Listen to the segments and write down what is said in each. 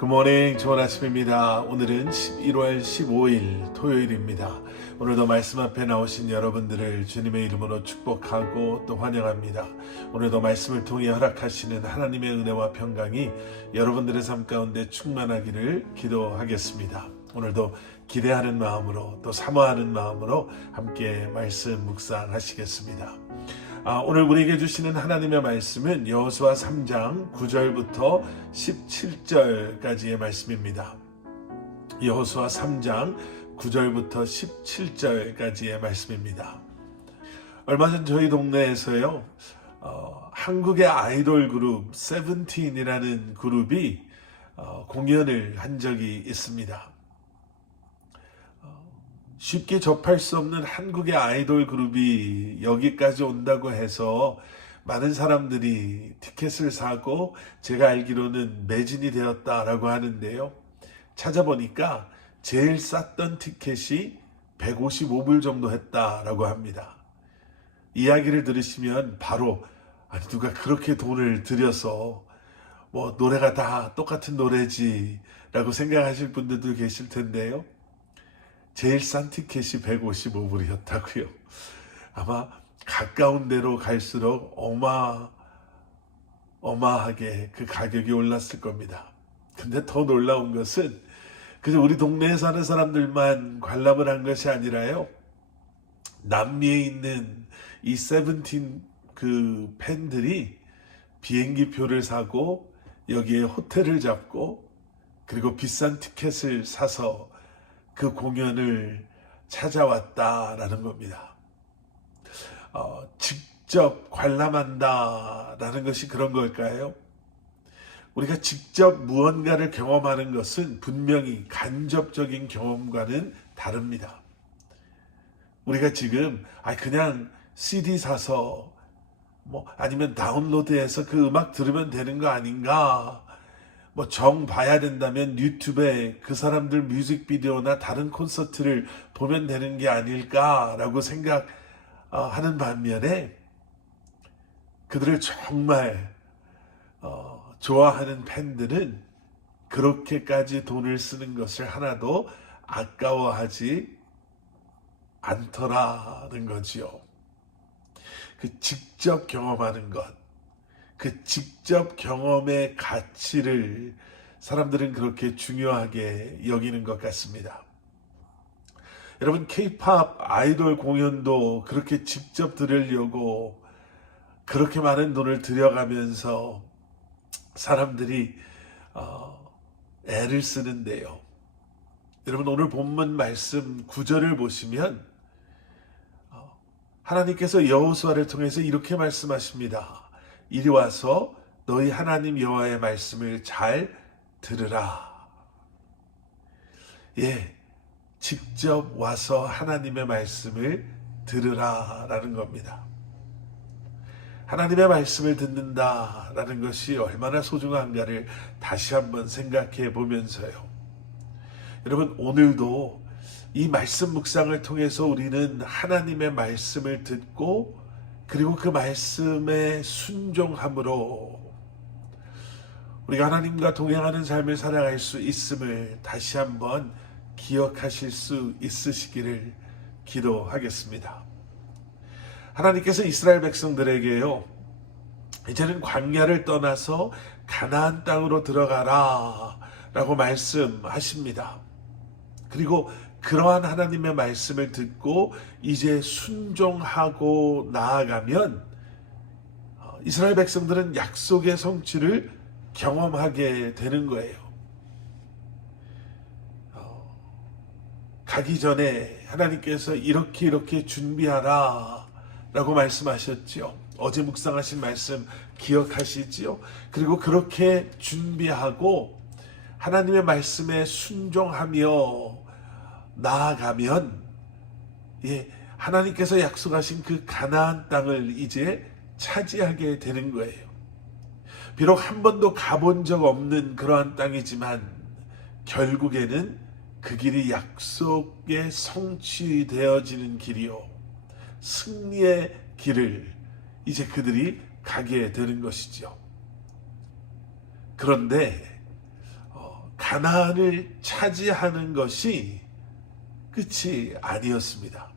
굿모닝, 좋은 아침입니다. 오늘은 11월 15일 토요일입니다. 오늘도 말씀 앞에 나오신 여러분들을 주님의 이름으로 축복하고 또 환영합니다. 오늘도 말씀을 통해 허락하시는 하나님의 은혜와 평강이 여러분들의 삶 가운데 충만하기를 기도하겠습니다. 오늘도 기대하는 마음으로 또 사모하는 마음으로 함께 말씀 묵상하시겠습니다. 오늘 우리에게 주시는 하나님의 말씀은 여호수아 3장 9절부터 17절까지의 말씀입니다. 여호수아 3장 9절부터 17절까지의 말씀입니다. 얼마 전 저희 동네에서요, 한국의 아이돌 그룹 세븐틴이라는 그룹이 공연을 한 적이 있습니다. 쉽게 접할 수 없는 한국의 아이돌 그룹이 여기까지 온다고 해서 많은 사람들이 티켓을 사고 제가 알기로는 매진이 되었다라고 하는데요. 찾아보니까 제일 쌌던 티켓이 155불 정도 했다라고 합니다. 이야기를 들으시면 바로 아니 누가 그렇게 돈을 들여서 뭐 노래가 다 똑같은 노래지 라고 생각하실 분들도 계실 텐데요. 제일 싼 티켓이 155불이었다고요. 아마 가까운 데로 갈수록 어마하게 그 가격이 올랐을 겁니다. 근데 더 놀라운 것은 그저 우리 동네에 사는 사람들만 관람을 한 것이 아니라요. 남미에 있는 이 세븐틴 그 팬들이 비행기 표를 사고 여기에 호텔을 잡고 그리고 비싼 티켓을 사서 그 공연을 찾아왔다라는 겁니다. 직접 관람한다라는 것이 그런 걸까요? 우리가 직접 무언가를 경험하는 것은 분명히 간접적인 경험과는 다릅니다. 우리가 지금 그냥 CD 사서 아니면 다운로드해서 그 음악 들으면 되는 거 아닌가? 정 봐야 된다면 유튜브에 그 사람들 뮤직비디오나 다른 콘서트를 보면 되는 게 아닐까라고 생각하는 반면에 그들을 정말 좋아하는 팬들은 그렇게까지 돈을 쓰는 것을 하나도 아까워하지 않더라는 거지요. 그 직접 경험하는 것, 그 직접 경험의 가치를 사람들은 그렇게 중요하게 여기는 것 같습니다. 여러분, K-팝 아이돌 공연도 그렇게 직접 들으려고 그렇게 많은 돈을 들여가면서 사람들이 애를 쓰는데요. 여러분, 오늘 본문 말씀 9절을 보시면 하나님께서 여호수아를 통해서 이렇게 말씀하십니다. 이리 와서 너희 하나님 여호와의 말씀을 잘 들으라. 직접 와서 하나님의 말씀을 들으라라는 겁니다. 하나님의 말씀을 듣는다라는 것이 얼마나 소중한가를 다시 한번 생각해 보면서요. 여러분, 오늘도 이 말씀 묵상을 통해서 우리는 하나님의 말씀을 듣고 그리고 그 말씀에 순종함으로 우리가 하나님과 동행하는 삶을 살아갈 수 있음을 다시 한번 기억하실 수 있으시기를 기도하겠습니다. 하나님께서 이스라엘 백성들에게요, 이제는 광야를 떠나서 가나안 땅으로 들어가라 라고 말씀하십니다. 그리고 그러한 하나님의 말씀을 듣고 이제 순종하고 나아가면 이스라엘 백성들은 약속의 성취를 경험하게 되는 거예요. 가기 전에 하나님께서 이렇게 준비하라 라고 말씀하셨지요. 어제 묵상하신 말씀 기억하시지요? 그리고 그렇게 준비하고 하나님의 말씀에 순종하며 나아가면 하나님께서 약속하신 그 가나안 땅을 이제 차지하게 되는 거예요. 비록 한 번도 가본 적 없는 그러한 땅이지만 결국에는 그 길이 약속의 성취되어지는 길이요, 승리의 길을 이제 그들이 가게 되는 것이죠. 그런데 가나안을 차지하는 것이 끝이 아니었습니다.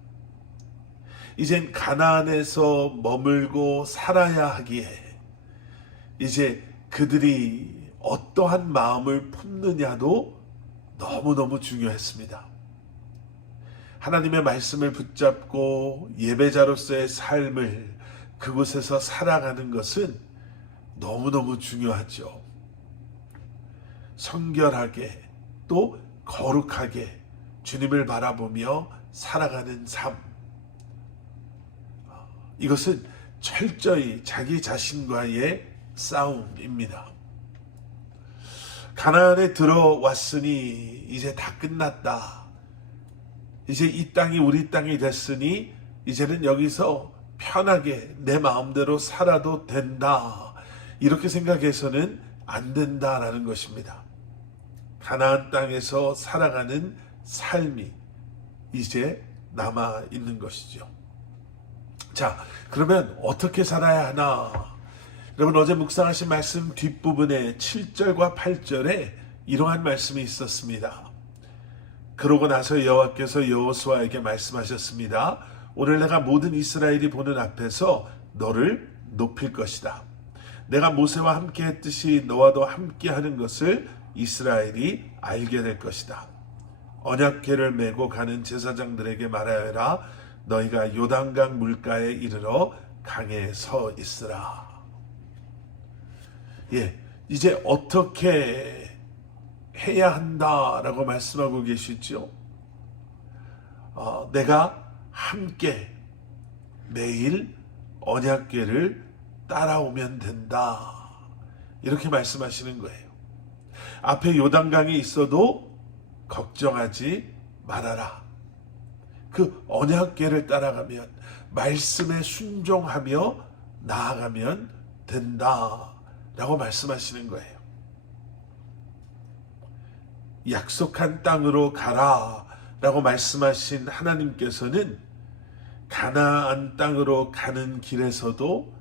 이젠 가나안에서 머물고 살아야 하기에 이제 그들이 어떠한 마음을 품느냐도 너무너무 중요했습니다. 하나님의 말씀을 붙잡고 예배자로서의 삶을 그곳에서 살아가는 것은 너무너무 중요하죠. 성결하게 또 거룩하게 주님을 바라보며 살아가는 삶. 이것은 철저히 자기 자신과의 싸움입니다. 가나안에 들어왔으니 이제 다 끝났다. 이제 이 땅이 우리 땅이 됐으니 이제는 여기서 편하게 내 마음대로 살아도 된다. 이렇게 생각해서는 안 된다라는 것입니다. 가나안 땅에서 살아가는 삶이 이제 남아 있는 것이죠. 자, 그러면 어떻게 살아야 하나? 여러분, 어제 묵상하신 말씀 뒷부분에 7절과 8절에 이러한 말씀이 있었습니다. 그러고 나서 여호와께서 여호수아에게 말씀하셨습니다. 오늘 내가 모든 이스라엘이 보는 앞에서 너를 높일 것이다. 내가 모세와 함께 했듯이 너와도 함께 하는 것을 이스라엘이 알게 될 것이다. 언약궤를 메고 가는 제사장들에게 말하여라. 너희가 요단강 물가에 이르러 강에 서 있으라. 이제 어떻게 해야 한다라고 말씀하고 계시죠. 내가 함께 매일 언약궤를 따라오면 된다. 이렇게 말씀하시는 거예요. 앞에 요단강이 있어도 걱정하지 말아라. 그 언약궤를 따라가면 말씀에 순종하며 나아가면 된다라고 말씀하시는 거예요. 약속한 땅으로 가라라고 말씀하신 하나님께서는 가나안 땅으로 가는 길에서도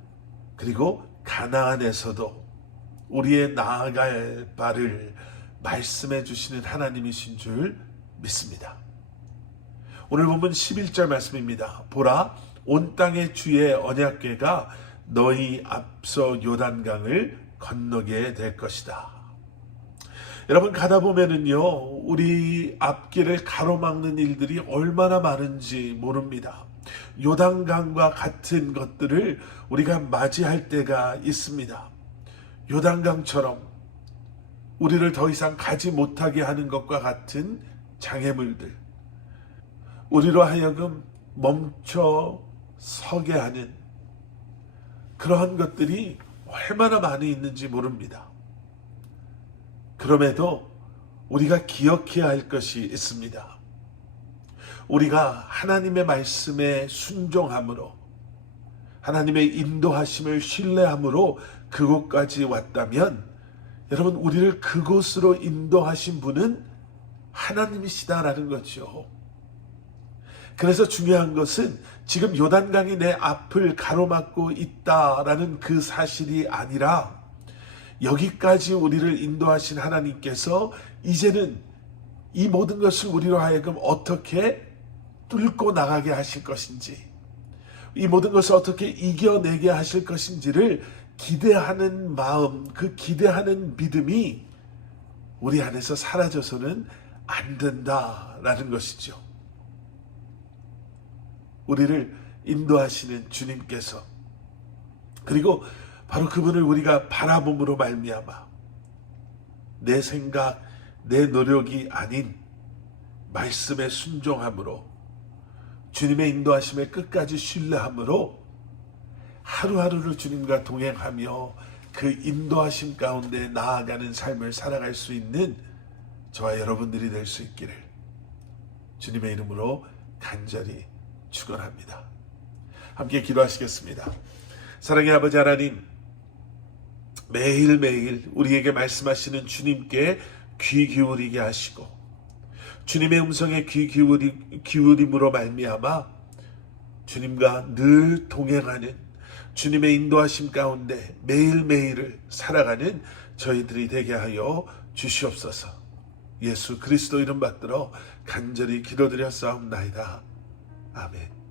그리고 가나안에서도 우리의 나아갈 바를 말씀해 주시는 하나님이신 줄 믿습니다. 오늘 본문 11절 말씀입니다. 보라, 온 땅의 주의 언약궤가 너희 앞서 요단강을 건너게 될 것이다. 여러분, 가다 보면은요, 우리 앞길을 가로막는 일들이 얼마나 많은지 모릅니다. 요단강과 같은 것들을 우리가 맞이할 때가 있습니다. 요단강처럼 우리를 더 이상 가지 못하게 하는 것과 같은 장애물들, 우리로 하여금 멈춰 서게 하는 그러한 것들이 얼마나 많이 있는지 모릅니다. 그럼에도 우리가 기억해야 할 것이 있습니다. 우리가 하나님의 말씀에 순종함으로, 하나님의 인도하심을 신뢰함으로 그곳까지 왔다면, 여러분, 우리를 그곳으로 인도하신 분은 하나님이시다라는 거죠. 그래서 중요한 것은 지금 요단강이 내 앞을 가로막고 있다라는 그 사실이 아니라, 여기까지 우리를 인도하신 하나님께서 이제는 이 모든 것을 우리로 하여금 어떻게 뚫고 나가게 하실 것인지, 이 모든 것을 어떻게 이겨내게 하실 것인지를 기대하는 마음, 그 기대하는 믿음이 우리 안에서 사라져서는 안 된다라는 것이죠. 우리를 인도하시는 주님께서, 그리고 바로 그분을 우리가 바라봄으로 말미암아 내 생각, 내 노력이 아닌 말씀에 순종함으로, 주님의 인도하심에 끝까지 신뢰함으로 하루하루를 주님과 동행하며 그 인도하심 가운데 나아가는 삶을 살아갈 수 있는 저와 여러분들이 될 수 있기를 주님의 이름으로 간절히 축원합니다. 함께 기도하시겠습니다. 사랑의 아버지 하나님, 매일매일 우리에게 말씀하시는 주님께 귀 기울이게 하시고, 주님의 음성에 귀 기울임으로 말미암아 주님과 늘 동행하는, 주님의 인도하심 가운데 매일매일을 살아가는 저희들이 되게 하여 주시옵소서. 예수 그리스도 이름 받들어 간절히 기도드렸사옵나이다. 아멘.